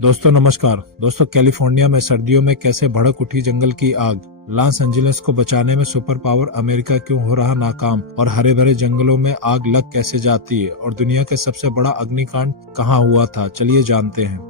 दोस्तों नमस्कार। दोस्तों कैलिफोर्निया में सर्दियों में कैसे भड़क उठी जंगल की आग। लॉस एंजलिस को बचाने में सुपर पावर अमेरिका क्यों हो रहा नाकाम और हरे भरे जंगलों में आग लग कैसे जाती है और दुनिया के सबसे बड़ा अग्निकांड कहाँ हुआ था, चलिए जानते हैं।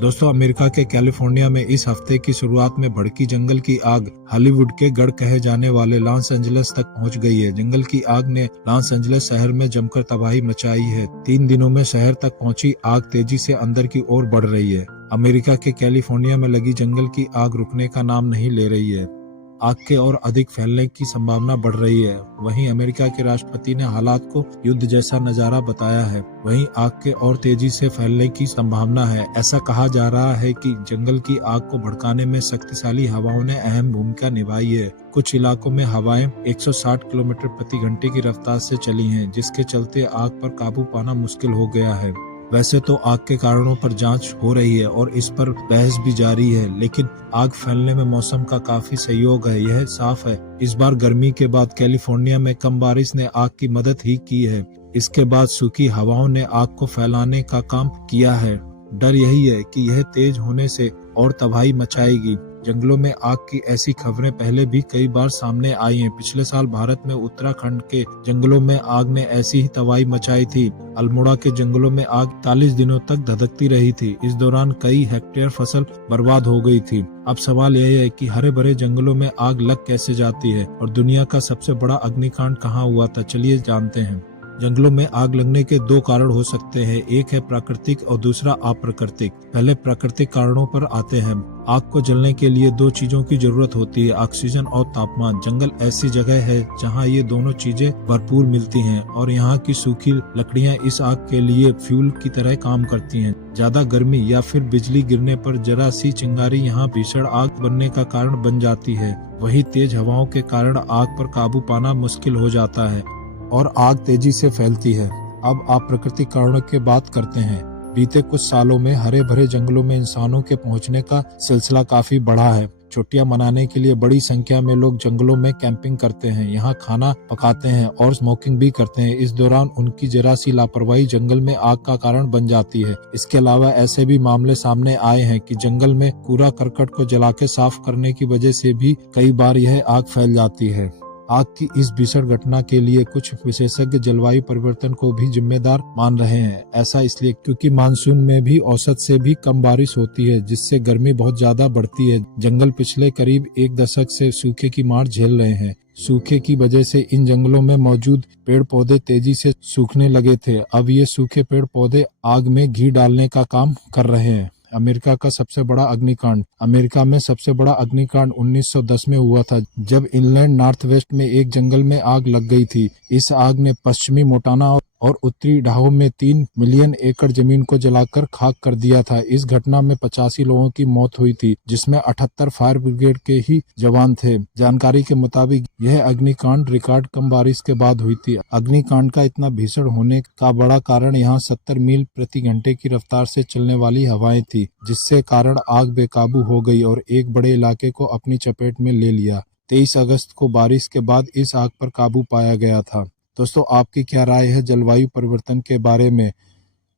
दोस्तों अमेरिका के कैलिफोर्निया में इस हफ्ते की शुरुआत में भड़की जंगल की आग हॉलीवुड के गढ़ कहे जाने वाले लॉस एंजलिस तक पहुंच गई है। जंगल की आग ने लॉस एंजलिस शहर में जमकर तबाही मचाई है। 3 दिनों में शहर तक पहुंची आग तेजी से अंदर की ओर बढ़ रही है। अमेरिका के कैलिफोर्निया में लगी जंगल की आग रुकने का नाम नहीं ले रही है। आग के और अधिक फैलने की संभावना बढ़ रही है। वहीं अमेरिका के राष्ट्रपति ने हालात को युद्ध जैसा नजारा बताया है। वहीं आग के और तेजी से फैलने की संभावना है। ऐसा कहा जा रहा है कि जंगल की आग को भड़काने में शक्तिशाली हवाओं ने अहम भूमिका निभाई है। कुछ इलाकों में हवाएं 160 किलोमीटर प्रति घंटे की रफ्तार से चली हैं, जिसके चलते आग पर काबू पाना मुश्किल हो गया है। वैसे तो आग के कारणों पर जांच हो रही है और इस पर बहस भी जारी है, लेकिन आग फैलने में मौसम का काफी सहयोग है, यह साफ है। इस बार गर्मी के बाद कैलिफोर्निया में कम बारिश ने आग की मदद ही की है। इसके बाद सूखी हवाओं ने आग को फैलाने का काम किया है। डर यही है कि यह तेज होने से और तबाही मचाएगी। जंगलों में आग की ऐसी खबरें पहले भी कई बार सामने आई हैं। पिछले साल भारत में उत्तराखंड के जंगलों में आग ने ऐसी ही तबाही मचाई थी। अल्मोड़ा के जंगलों में आग 40 दिनों तक धधकती रही थी। इस दौरान कई हेक्टेयर फसल बर्बाद हो गई थी। अब सवाल यह है कि हरे भरे जंगलों में आग लग कैसे जाती है और दुनिया का सबसे बड़ा अग्निकांड कहाँ हुआ था, चलिए जानते हैं। जंगलों में आग लगने के दो कारण हो सकते हैं, एक है प्राकृतिक और दूसरा अप्राकृतिक। पहले प्राकृतिक कारणों पर आते हैं। आग को जलने के लिए दो चीजों की जरूरत होती है, ऑक्सीजन और तापमान। जंगल ऐसी जगह है जहां ये दोनों चीजें भरपूर मिलती हैं और यहाँ की सूखी लकड़ियां इस आग के लिए फ्यूल की तरह काम करती हैं। ज्यादा गर्मी या फिर बिजली गिरने पर जरा सी चिंगारी यहाँ भीषण आग बनने का कारण बन जाती है। वही तेज हवाओं के कारण आग पर काबू पाना मुश्किल हो जाता है और आग तेजी से फैलती है। अब आप प्राकृतिक कारणों की बात करते हैं। बीते कुछ सालों में हरे भरे जंगलों में इंसानों के पहुंचने का सिलसिला काफी बढ़ा है। छुट्टियां मनाने के लिए बड़ी संख्या में लोग जंगलों में कैंपिंग करते हैं, यहाँ खाना पकाते हैं और स्मोकिंग भी करते हैं। इस दौरान उनकी जरा सी लापरवाही जंगल में आग का कारण बन जाती है। इसके अलावा ऐसे भी मामले सामने आए हैं कि जंगल में कूड़ा करकट को जला के साफ करने की वजह से भी कई बार यह आग फैल जाती है। आग की इस भीषण घटना के लिए कुछ विशेषज्ञ जलवायु परिवर्तन को भी जिम्मेदार मान रहे हैं। ऐसा इसलिए क्योंकि मानसून में भी औसत से भी कम बारिश होती है, जिससे गर्मी बहुत ज्यादा बढ़ती है। जंगल पिछले करीब 1 दशक से सूखे की मार झेल रहे हैं। सूखे की वजह से इन जंगलों में मौजूद पेड़ पौधे तेजी से सूखने लगे थे। अब ये सूखे पेड़ पौधे आग में घी डालने का काम कर रहे हैं। अमेरिका का सबसे बड़ा अग्निकांड। अमेरिका में सबसे बड़ा अग्निकांड 1910 में हुआ था, जब इंग्लैंड नॉर्थ वेस्ट में एक जंगल में आग लग गई थी। इस आग ने पश्चिमी मोटाना और उत्तरी ढाहो में 3 मिलियन एकड़ जमीन को जलाकर खाक कर दिया था। इस घटना में 85 लोगों की मौत हुई थी, जिसमें 78 फायर ब्रिगेड के ही जवान थे। जानकारी के मुताबिक यह अग्निकांड रिकॉर्ड कम बारिश के बाद हुई थी। अग्निकांड का इतना भीषण होने का बड़ा कारण यहाँ 70 मील प्रति घंटे की रफ्तार से चलने वाली हवाएं थी, जिससे कारण आग बेकाबू हो गई और एक बड़े इलाके को अपनी चपेट में ले लिया। 23 अगस्त को बारिश के बाद इस आग पर काबू पाया गया था। दोस्तों आपकी क्या राय है जलवायु परिवर्तन के बारे में?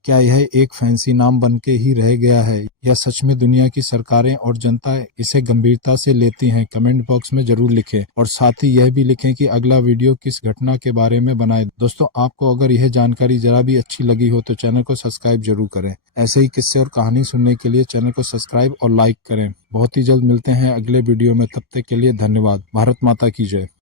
क्या यह एक फैंसी नाम बन के ही रह गया है या सच में दुनिया की सरकारें और जनता इसे गंभीरता से लेती हैं? कमेंट बॉक्स में जरूर लिखें और साथ ही यह भी लिखें कि अगला वीडियो किस घटना के बारे में बनाए। दोस्तों आपको अगर यह जानकारी जरा भी अच्छी लगी हो तो चैनल को सब्सक्राइब जरूर करें। ऐसे ही किस्से और कहानी सुनने के लिए चैनल को सब्सक्राइब और लाइक करें। बहुत ही जल्द मिलते हैं अगले वीडियो में, तब तक के लिए धन्यवाद। भारत माता की जय।